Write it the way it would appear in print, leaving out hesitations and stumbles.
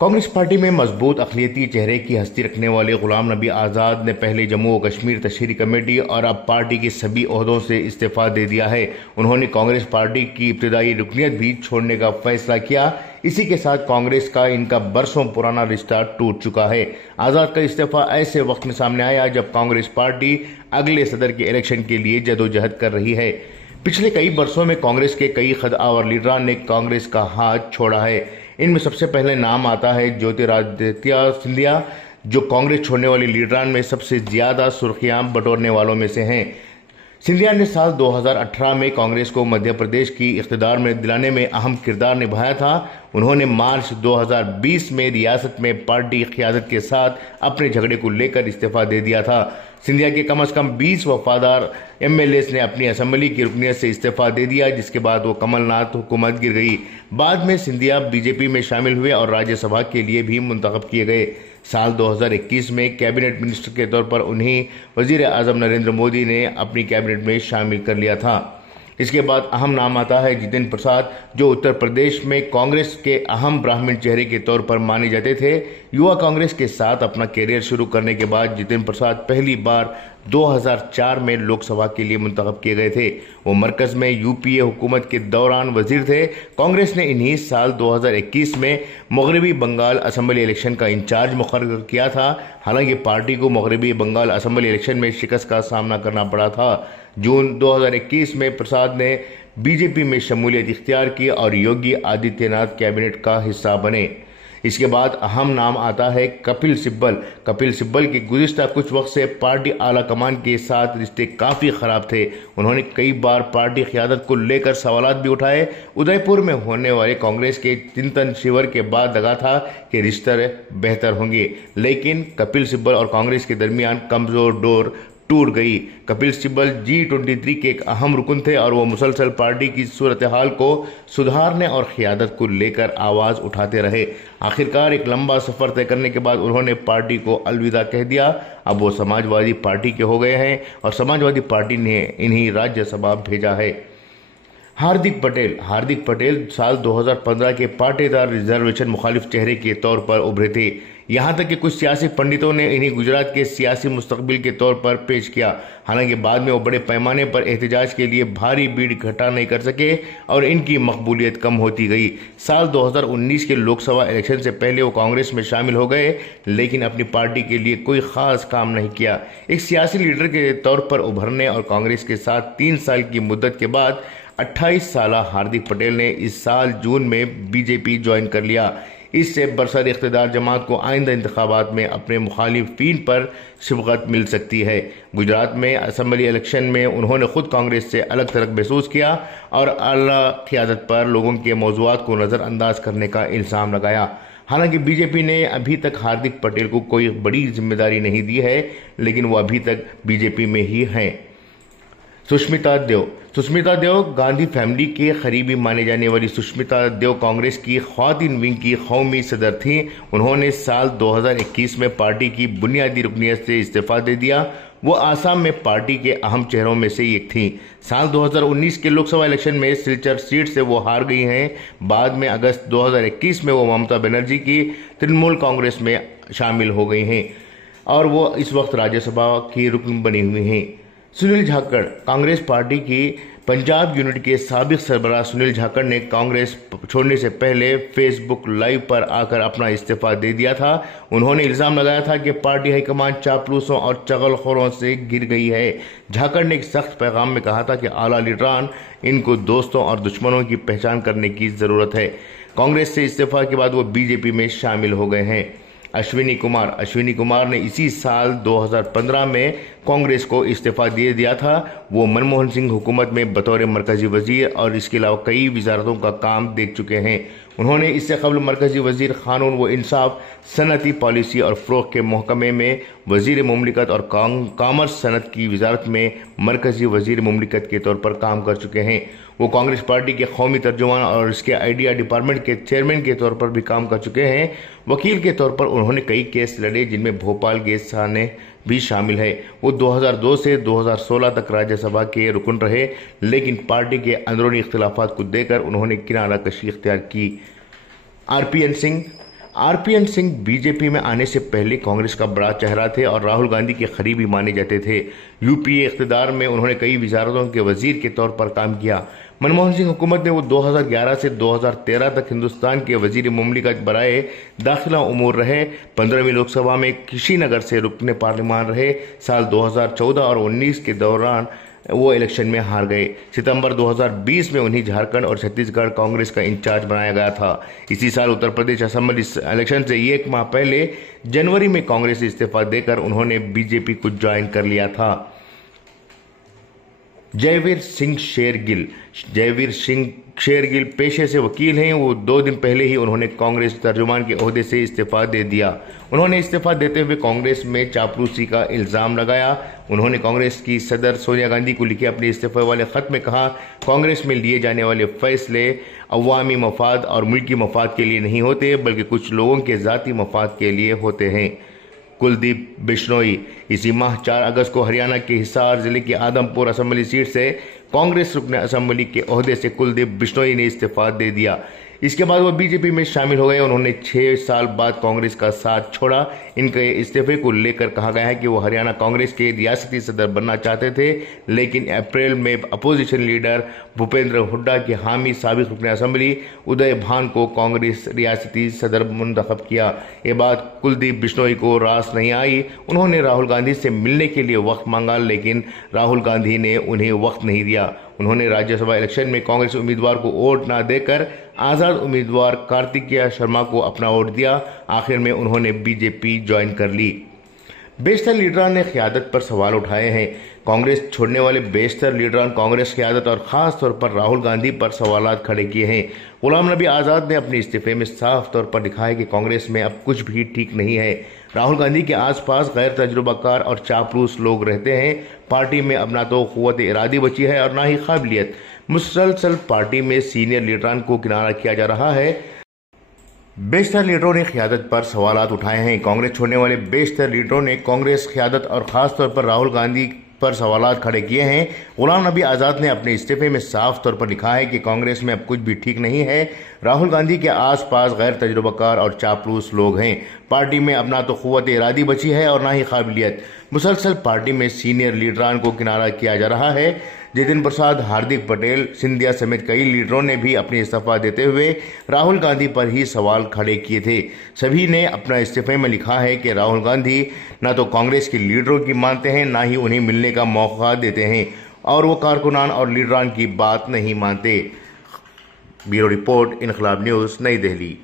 Congress party में मजबूत अक़लियती चेहरे की हस्ती रखने वाले गुलाम नबी आज़ाद ने पहले जम्मू व कश्मीर तशहीरी कमेटी और अब पार्टी के सभी ओहदों से इस्तीफा दे दिया है। उन्होंने कांग्रेस पार्टी की इब्तिदाई रुकनियत भी छोड़ने का फैसला किया। इसी के साथ कांग्रेस का इनका बरसों पुराना रिश्ता टूट चुका है। आज़ाद का इस्तीफा ऐसे वक्त में सामने आया जब कांग्रेस पार्टी अगले सदर के इलेक्शन के लिए जदोजहद कर रही है। पिछले कई वर्षों में कांग्रेस के कई खदावर लीडरान ने कांग्रेस का हाथ छोड़ा है। इनमें सबसे पहले नाम आता है ज्योतिरादित्य सिंधिया, जो कांग्रेस छोड़ने वाले लीडरान में सबसे ज्यादा सुर्खियां बटोरने वालों में से हैं। सिंधिया ने साल 2018 में कांग्रेस को मध्य प्रदेश की इख्तिदार में दिलाने में अहम किरदार निभाया था। उन्होंने मार्च 2020 में रियासत में पार्टी क़यादत के साथ अपने झगड़े को लेकर इस्तीफा दे दिया था। सिंधिया के कम से कम 20 वफादार एमएलए ने अपनी असेंबली की रुकनियत से इस्तीफा दे दिया, जिसके बाद वो कमलनाथ हुकूमत गिर गई। बाद में सिंधिया बीजेपी में शामिल हुए और राज्यसभा के लिए भी मुंतखब किए गए। साल 2021 में कैबिनेट मिनिस्टर के तौर पर उन्हें वजीर आजम नरेंद्र मोदी ने अपनी कैबिनेट में शामिल कर लिया था। इसके बाद अहम नाम आता है जितिन प्रसाद, जो उत्तर प्रदेश में कांग्रेस के अहम ब्राह्मण चेहरे के तौर पर माने जाते थे। युवा कांग्रेस के साथ अपना कैरियर शुरू करने के बाद जितिन प्रसाद पहली बार 2004 में लोकसभा के लिए मुंतखब किए गए थे। वो मरकज में यूपीए हुकूमत के दौरान वजीर थे। कांग्रेस ने इन्हीं साल 2021 में मगरबी बंगाल असेंबली इलेक्शन का इंचार्ज मुकर्रर किया था। हालांकि पार्टी को मगरबी बंगाल असेंबली इलेक्शन में शिकस्त का सामना करना पड़ा था। जून 2021 में प्रसाद ने बीजेपी में शमूलियत इख्तियार की और योगी आदित्यनाथ कैबिनेट का हिस्सा बने। इसके बाद अहम नाम आता है कपिल सिब्बल। कपिल सिब्बल के गुज़िश्ता कुछ वक्त से पार्टी आला कमान के साथ रिश्ते काफ़ी ख़राब थे। उन्होंने कई बार पार्टी क़यादत को लेकर सवालात भी उठाए। उदयपुर में होने वाले कांग्रेस के चिंतन शिविर के बाद लगा था कि रिश्ते बेहतर होंगे, लेकिन कपिल सिब्बल और कांग्रेस के दरमियान कमज़ोर डोर टूट गई। कपिल सिब्बल G23 के एक अहम रुकन थे और वो मुसलसल पार्टी की सूरत हाल को सुधारने और क़यादत को लेकर आवाज़ उठाते रहे। आखिरकार एक लंबा सफ़र तय करने के बाद उन्होंने पार्टी को अलविदा कह दिया। अब वो समाजवादी पार्टी के हो गए हैं और समाजवादी पार्टी ने इन्हें राज्यसभा भेजा है। हार्दिक पटेल साल 2015 के पाटीदार रिजर्वेशन मुखालिफ चेहरे के तौर पर उभरे थे। यहाँ तक कि कुछ सियासी पंडितों ने इन्हें गुजरात के सियासी मुस्तकबिल के तौर पर पेश किया। हालांकि बाद में वो बड़े पैमाने पर एहतजाज के लिए भारी भीड़ इकट्ठा नहीं कर सके और इनकी मकबूलियत कम होती गई। साल 2019 के लोकसभा इलेक्शन से पहले वो कांग्रेस में शामिल हो गए, लेकिन अपनी पार्टी के लिए कोई खास काम नहीं किया। एक सियासी लीडर के तौर पर उभरने और कांग्रेस के साथ 3 साल की मुद्दत के बाद 28 साल हार्दिक पटेल ने इस साल जून में बीजेपी ज्वाइन कर लिया। इससे बरसर इख्तिदार जमात को आइंदा इंतखाबात में अपने मुखालिफिन पर शिबकत मिल सकती है। गुजरात में असेंबली इलेक्शन में उन्होंने खुद कांग्रेस से अलग थलग महसूस किया और आला क़यादत पर लोगों के मौज़ूआत को नज़रअंदाज करने का इल्ज़ाम लगाया। हालांकि बीजेपी ने अभी तक हार्दिक पटेल को कोई बड़ी जिम्मेदारी नहीं दी है, लेकिन वो अभी तक बीजेपी में ही हैं। सुष्मिता देव गांधी फैमिली के करीबी माने जाने वाली सुष्मिता देव कांग्रेस की ख्वातीन विंग की कौमी सदर थीं। उन्होंने साल 2021 में पार्टी की बुनियादी रुकनियत से इस्तीफा दे दिया। वो आसाम में पार्टी के अहम चेहरों में से एक थीं। साल 2019 के लोकसभा इलेक्शन में सिलचर सीट से वो हार गई हैं। बाद में अगस्त 2021 में वो ममता बनर्जी की तृणमूल कांग्रेस में शामिल हो गई हैं और वो इस वक्त राज्यसभा की रुकन बनी हुई हैं। सुनील जाखड़ कांग्रेस पार्टी की पंजाब यूनिट के साबिक सरबराह सुनील जाखड़ ने कांग्रेस छोड़ने से पहले फेसबुक लाइव पर आकर अपना इस्तीफा दे दिया था। उन्होंने इल्ज़ाम लगाया था कि पार्टी हाईकमान चापलूसों और चगलखोरों से घिर गई है। जाखड़ ने एक सख्त पैगाम में कहा था कि आला लीडरान इनको दोस्तों और दुश्मनों की पहचान करने की ज़रूरत है। कांग्रेस से इस्तीफा के बाद वो बीजेपी में शामिल हो गए हैं। अश्विनी कुमार ने इसी साल 2015 में कांग्रेस को इस्तीफा दे दिया था। वो मनमोहन सिंह हुकूमत में बतौर मरकजी वजीर और इसके अलावा कई वजारतों का काम देख चुके हैं। उन्होंने इससे कबल मरकजी वजीर कानून व इंसाफ, सनती पॉलिसी और फ़रोग़ के महकमे में वजीर मुमलिकत और कॉमर्स सनत की वजारत में मरकजी वजीर मुमलिकत के तौर पर काम कर चुके हैं। वो कांग्रेस पार्टी के कौमी तर्जुमान और इसके आइडिया डिपार्टमेंट के चेयरमैन के तौर पर भी काम कर चुके हैं। वकील के तौर पर उन्होंने कई केस लड़े, जिनमें भोपाल गैस थाने भी शामिल है। वो 2002 से 2016 तक राज्यसभा के रुकन रहे, लेकिन पार्टी के अंदरूनी इख्तिलाफात को देकर उन्होंने किनारा कशी इख्तियार की। आरपीएन सिंह बीजेपी में आने से पहले कांग्रेस का बड़ा चेहरा थे और राहुल गांधी के करीबी माने जाते थे। यूपीए इख्तिदार में उन्होंने कई वजारतों के वजीर के तौर पर काम किया। मनमोहन सिंह हुकूमत ने वो 2011 से 2013 तक हिंदुस्तान के वजीर मुमलिकत बराए दाखिला उमूर रहे। 15वीं लोकसभा में कुशीनगर से रुकने पार्लियामान रहे। साल 2014 और 19 के दौरान वो इलेक्शन में हार गए। सितंबर 2020 में उन्हें झारखंड और छत्तीसगढ़ कांग्रेस का इंचार्ज बनाया गया था। इसी साल उत्तर प्रदेश असेंबली इलेक्शन से एक माह पहले जनवरी में कांग्रेस से इस्तीफा देकर उन्होंने बीजेपी को ज्वाइन कर लिया था। जयवीर सिंह शेरगिल पेशे से वकील हैं। वो 2 दिन पहले ही उन्होंने कांग्रेस तर्जुमान के ओहदे से इस्तीफा दे दिया। उन्होंने इस्तीफा देते हुए कांग्रेस में चापलूसी का इल्जाम लगाया। उन्होंने कांग्रेस की सदर सोनिया गांधी को लिखे अपने इस्तीफे वाले खत में कहा, कांग्रेस में लिए जाने वाले फैसले अवामी मफाद और मुल्की मफाद के लिए नहीं होते, बल्कि कुछ लोगों के जाती मफाद के लिए होते हैं। कुलदीप बिश्नोई इसी माह 4 अगस्त को हरियाणा के हिसार जिले की आदमपुर असेंबली सीट से कांग्रेस रुकन असेंबली के ओहदे से कुलदीप बिश्नोई ने इस्तीफा दे दिया। इसके बाद वो बीजेपी में शामिल हो गए। उन्होंने 6 साल बाद कांग्रेस का साथ छोड़ा। इनके इस्तीफे को लेकर कहा गया है कि वो हरियाणा कांग्रेस के रियासती सदर बनना चाहते थे, लेकिन अप्रैल में अपोजिशन लीडर भूपेंद्र हुड्डा के हामी साबिक रुकन असेंबली उदय भान को कांग्रेस रियासती सदर मुंतखब किया। ये बात कुलदीप बिश्नोई को रास नहीं आई। उन्होंने राहुल गांधी से मिलने के लिए वक्त मांगा, लेकिन राहुल गांधी ने उन्हें वक्त नहीं दिया। उन्होंने राज्यसभा इलेक्शन में कांग्रेस उम्मीदवार को वोट न देकर आजाद उम्मीदवार कार्तिकेय शर्मा को अपना वोट दिया। आखिर में उन्होंने बीजेपी ज्वाइन कर ली। बेशतर लीडरान ने क़यादत पर सवाल उठाए हैं। कांग्रेस छोड़ने वाले बेशतर लीडरान कांग्रेस क़यादत और खास तौर पर राहुल गांधी पर सवालात खड़े किए हैं। गुलाम नबी आज़ाद ने अपने इस्तीफे में साफ तौर पर लिखा है कि कांग्रेस में अब कुछ भी ठीक नहीं है। राहुल गांधी के आसपास गैर तजुर्बाकार और चापलूस लोग रहते हैं। पार्टी में अब ना तो क़ुव्वत इरादी बची है और ना ही काबिलियत। मुसलसल पार्टी में सीनियर लीडरान को किनारा किया जा रहा है। बेशतर लीडरों ने क़यादत पर सवालात उठाए हैं। कांग्रेस छोड़ने वाले बेशतर लीडरों ने कांग्रेस क़यादत और खासतौर पर राहुल गांधी पर सवालात खड़े किए हैं। गुलाम नबी आज़ाद ने अपने इस्तीफे में साफ तौर पर लिखा है कि कांग्रेस में अब कुछ भी ठीक नहीं है। राहुल गांधी के आसपास गैर तजुर्बाकार और चापलूस लोग हैं। पार्टी में अब ना तो क़ुव्वत इरादी बची है और ना ही काबिलियत। मुसलसल पार्टी में सीनियर लीडरान को किनारा किया जा रहा है। जितिन प्रसाद, हार्दिक पटेल, सिंधिया समेत कई लीडरों ने भी अपने इस्तीफा देते हुए राहुल गांधी पर ही सवाल खड़े किए थे। सभी ने अपना इस्तीफे में लिखा है कि राहुल गांधी न तो कांग्रेस के लीडरों की मानते हैं, ना ही उन्हें मिलने का मौका देते हैं और वो कारकुनान और लीडरान की बात नहीं मानते। ब्यूरो रिपोर्ट, इनकलाब न्यूज़, नई दिल्ली।